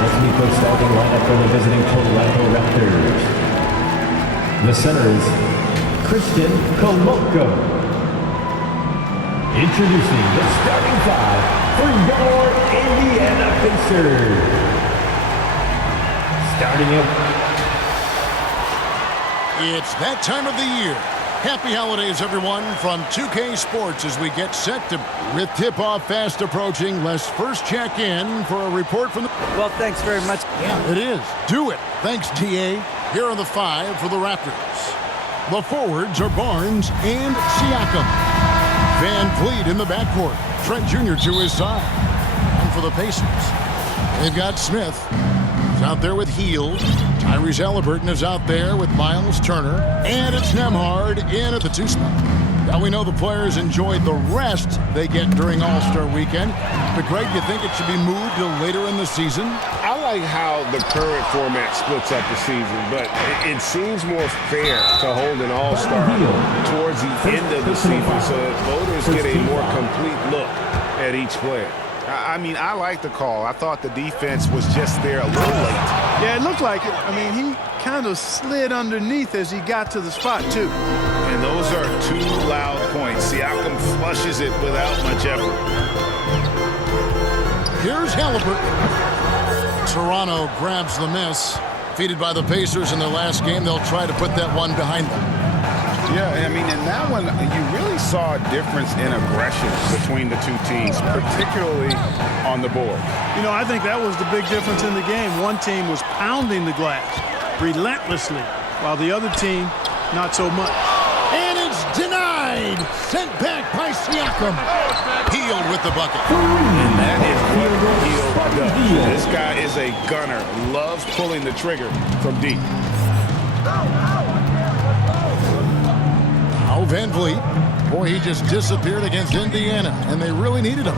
Let's meet the starting lineup for the visiting Toronto Raptors. The centers, Christian Koloko. Introducing the starting five for your Indiana Pacers. Starting up. It's that time of the year. Happy holidays, everyone, from 2K Sports as we get set to, with tip-off fast approaching. Let's first check in for a report from the... Well, thanks very much. Yeah, it is. Do it. Thanks, TA. Here are the five for the Raptors. The forwards are Barnes and Siakam. Van Vliet in the backcourt. Trent Jr. to his side. And for the Pacers, they've got Smith. He's out there with Hield. Tyrese Halliburton is out there with Miles Turner. And it's Nembhard in at the 2 spot. Now we know the players enjoyed the rest they get during All-Star Weekend. But Greg, you think it should be moved to later in the season? I like how the current format splits up the season, but it seems more fair to hold an All-Star towards the end of the season so that voters get a more complete look at each player. I mean, I like the call. I thought the defense was just there a little late. Yeah, it looked like it. I mean, he kind of slid underneath as he got to the spot, too. And those are 2 loud points. Siakam flushes it without much effort. Here's Halliburton. Toronto grabs the miss. Defeated by the Pacers in their last game, they'll try to put that one behind them. Yeah, I mean, in that one, you really saw a difference in aggression between the 2 teams, particularly on the board. You know, I think that was the big difference in the game. One team was pounding the glass relentlessly, while the other team, not so much. And it's denied. Sent back by Siakam. Hield with the bucket. And that is what Hield does. This guy is a gunner. Loves pulling the trigger from deep. Now Van Vliet. Boy, he just disappeared against Indiana, and they really needed him.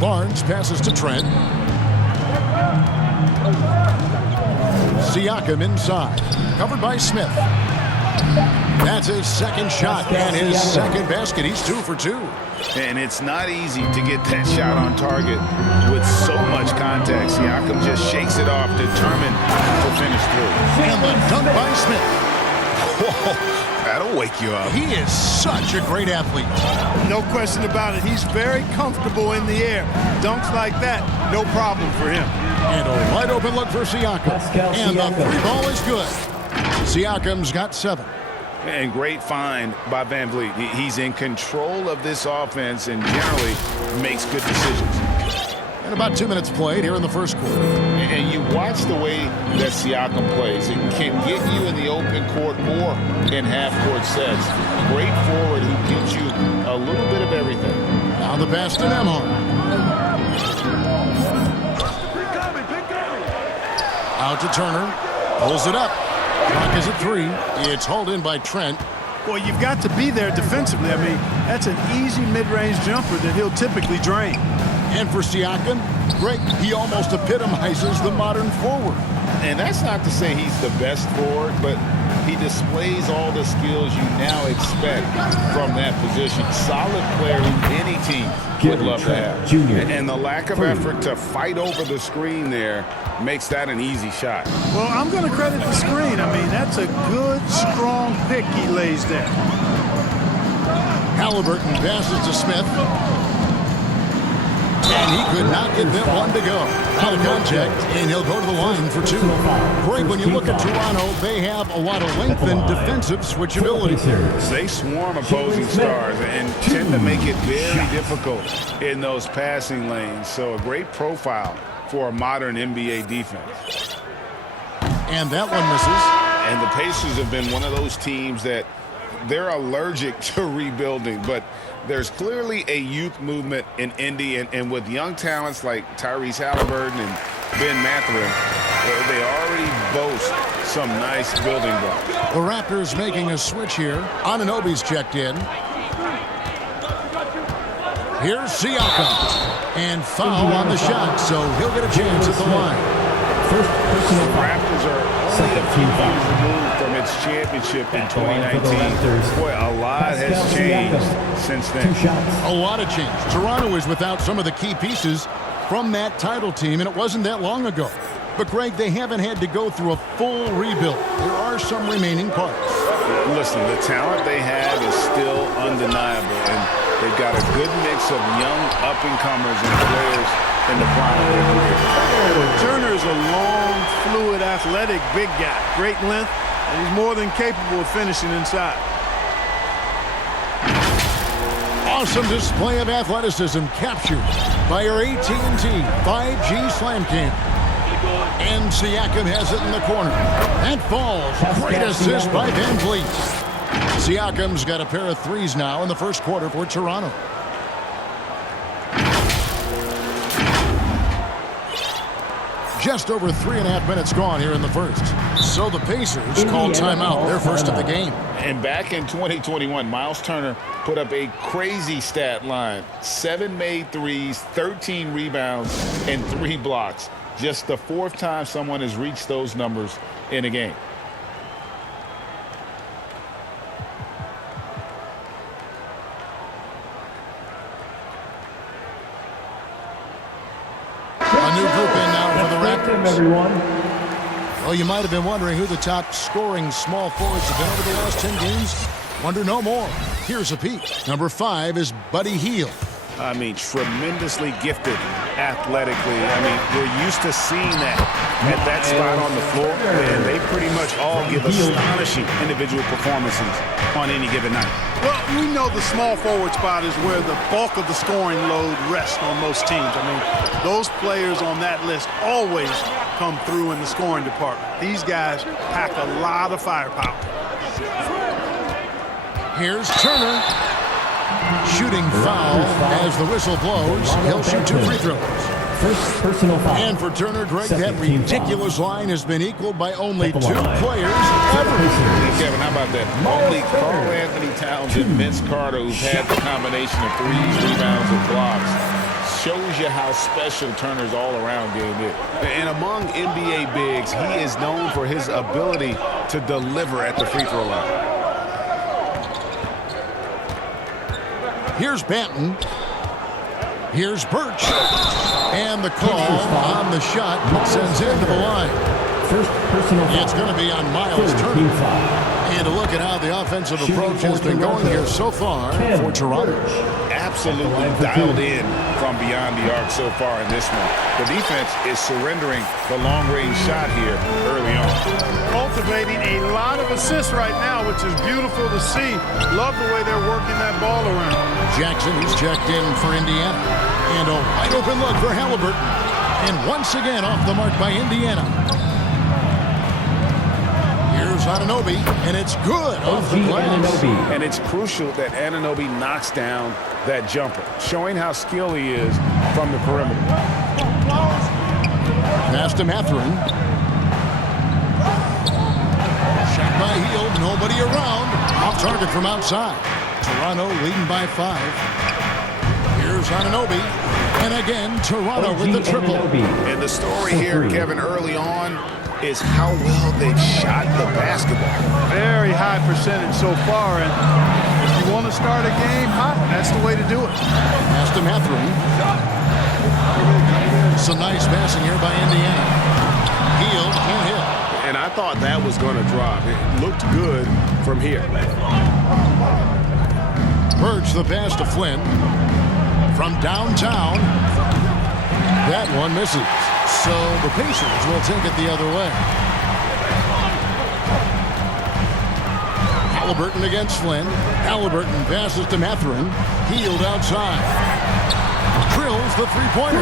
Barnes passes to Trent. Siakam inside. Covered by Smith. That's his second shot and his second basket. He's 2 for 2. And it's not easy to get that shot on target with so much contact. Siakam just shakes it off, determined to finish through. And the dunk by Smith. Whoa, that'll wake you up. He is such a great athlete. No question about it. He's very comfortable in the air. Dunks like that, no problem for him. And a wide open look for Siakam. And the 3 ball is good. Siakam's got 7. And great find by Van Vliet. He's in control of this offense and generally makes good decisions. And about 2 minutes played here in the first quarter. And you watch the way that Siakam plays. It can get you in the open court or in half-court sets. Great forward who gives you a little bit of everything. Now the pass to Nembhard. Out to Turner. Pulls it up. Clock is at 3. It's hauled in by Trent. Well, you've got to be there defensively. I mean, that's an easy mid-range jumper that he'll typically drain. And for Siakam, Greg, he almost epitomizes the modern forward. And that's not to say he's the best forward, but he displays all the skills you now expect from that position. Solid player who any team would love to have. And the lack of effort to fight over the screen there makes that an easy shot. Well, I'm going to credit the screen. I mean, that's a good, strong pick he lays there. Halliburton passes to Smith. And he could not get that one to go. Out of contact, and he'll go to the line for 2. Greg, when you look at Toronto, they have a lot of length and defensive switchability. They swarm opposing stars and tend to make it very difficult in those passing lanes. So a great profile for a modern NBA defense. And that one misses. And the Pacers have been one of those teams that they're allergic to rebuilding, but there's clearly a youth movement in Indy, and with young talents like Tyrese Halliburton and Ben Mathurin, they already boast some nice building blocks. The Raptors making a switch here. Anunoby's checked in. Here's Siakam. And foul on the shot, so he'll get a chance at the line. First personal The Raptors are only a few games removed from its championship in 2019. Boy, a lot has changed since then. A lot of change. Toronto is without some of the key pieces. from that title team, and it wasn't that long ago. But, Greg, they haven't had to go through a full rebuild. There are some remaining parts. Listen, the talent they have is still undeniable, and they've got a good mix of young up-and-comers and players in the prime of their career. Turner is a long, fluid, athletic, big guy. Great length, and he's more than capable of finishing inside. Awesome display of athleticism captured by our AT&T 5G Slam Cam. And Siakam has it in the corner. That falls. Great assist by Van Vliet. Siakam's got a pair of threes now in the first quarter for Toronto. Just over 3.5 minutes gone here in the first. So the Pacers call timeout, their first of the game. And back in 2021, Miles Turner put up a crazy stat line. 7 made threes, 13 rebounds, and 3 blocks. Just the 4th time someone has reached those numbers in a game. A new group in now for the Raptors. Everyone. Well, you might have been wondering who the top scoring small forwards have been over the last 10 games. Wonder no more. Here's a peek. Number 5 is Buddy Hield. I mean, tremendously gifted athletically. I mean, we're used to seeing that at that spot on the floor, and they pretty much all give astonishing individual performances on any given night. Well, we know the small forward spot is where the bulk of the scoring load rests on most teams. I mean, those players on that list always come through in the scoring department. These guys pack a lot of firepower. Here's Turner. Shooting foul as the whistle blows. He'll shoot 2 free throws. First personal foul. And for Turner, Greg, Second that team ridiculous foul. line has been equaled by only 2 line. players Hey, ever. Kevin, how about that? Only Karl Anthony Towns and Vince Carter, who've had the combination of threes, rebounds, and blocks, shows you how special Turner's all-around game is. And among NBA bigs, he is known for his ability to deliver at the free throw line. Here's Banton. Here's Birch. And the call on the shot sends him to the line. First personal foul. It's going to be on Miles Third Turner. team foul. And a look at how the offensive Shooting approach has for been going Toronto. here so far for Toronto. Absolutely dialed in from beyond the arc so far in this one. The defense is surrendering the long-range shot here early on. Cultivating a lot of assists right now, which is beautiful to see. Love the way they're working that ball around. Jackson is checked in for Indiana. And a wide open look for Halliburton. And once again off the mark by Indiana. Here's Anunoby, and it's good off the glass. Anunoby. And it's crucial that Anunoby knocks down that jumper, showing how skilled he is from the perimeter. Pass to Mathurin. Shot by Hield, nobody around. Off target from outside. Toronto leading by 5. Here's Anunoby. And again, Toronto with the triple. And the story here, Kevin, early on is how well they've shot the basketball. Very high percentage so far, and if you want to start a game hot, that's the way to do it. Pass to Mathurin. Some nice passing here by Indiana. Hield can't hit. And I thought that was going to drop. It looked good from here. Birch the pass to Flynn. From downtown. That one misses. So the Pacers will take it the other way. Halliburton against Flynn. Halliburton passes to Mathurin. Hield outside. Drills the three-pointer.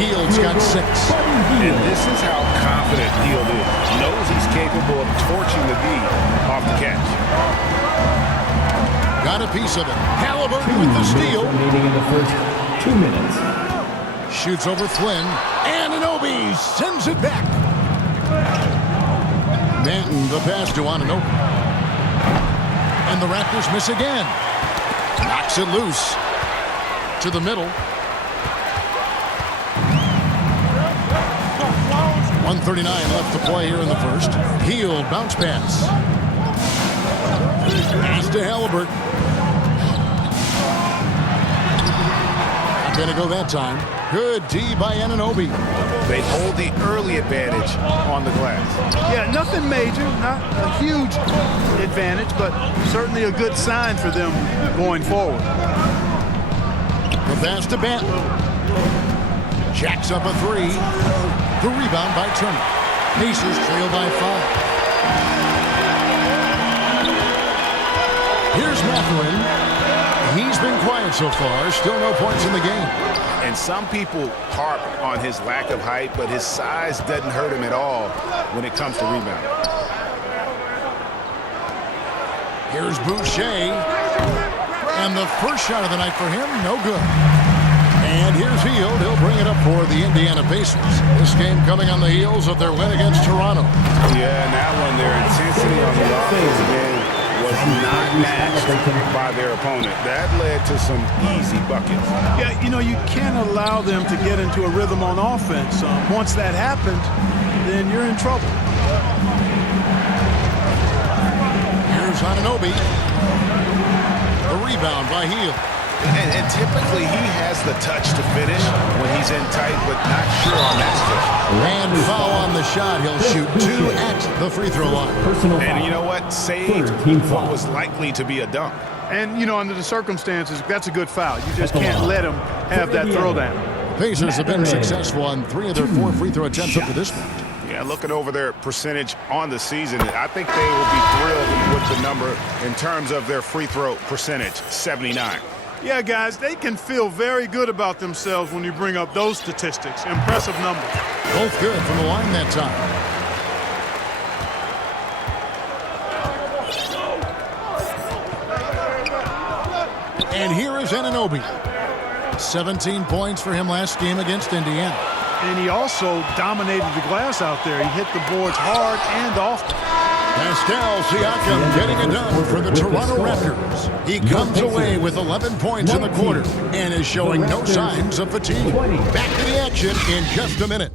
Hield's got 6. And this is how confident Hield is. Knows he's capable of torching the D off the catch. Got a piece of it. Halliburton with the steal. Remaining in the first 2 minutes. Shoots over Flynn. Anunoby sends it back. Banton the pass to Anunoby. And the Raptors miss again. Knocks it loose. To the middle. 1:39 left to play here in the first. Hield bounce pass. Pass to Halliburton. Not going to go that time. Good D by Anunoby. They hold the early advantage on the glass. Yeah, nothing major, not a huge advantage, but certainly a good sign for them going forward. The pass to Benton. Jacks up a three. The rebound by Turner. Pacers trail by 5. Here's Mathurin. He's been quiet so far. Still no points in the game. And some people harp on his lack of height, but his size doesn't hurt him at all when it comes to rebounding. Here's Boucher. And the first shot of the night for him, no good. And here's Hield. He'll bring it up for the Indiana Pacers. This game coming on the heels of their win against Toronto. Yeah, and that one, their intensity on the offensive end was not matched by their opponent. That led to some easy buckets. Yeah, you know, you can't allow them to get into a rhythm on offense. Once that happens, then you're in trouble. Here's Anunoby. The rebound by Hield. And typically he has the touch to finish when he's in tight, but not sure on that stretch. And foul on the shot. He'll shoot 2 at the free throw line. And you know what? Saved what was likely to be a dunk. And, you know, under the circumstances, that's a good foul. You just can't let him have that throwdown. Pacers have been successful on 3 of their 4 free throw attempts up to this point. Yeah, looking over their percentage on the season, I think they will be thrilled with the number in terms of their free throw percentage, 79. Yeah, guys, they can feel very good about themselves when you bring up those statistics. Impressive numbers. Both good from the line that time. And here is Anunoby. 17 points for him last game against Indiana. And he also dominated the glass out there. He hit the boards hard and often. Pascal Siakam getting it done for the Toronto Raptors. He comes away with 11 points in the quarter and is showing no signs of fatigue. Back to the action in just a minute.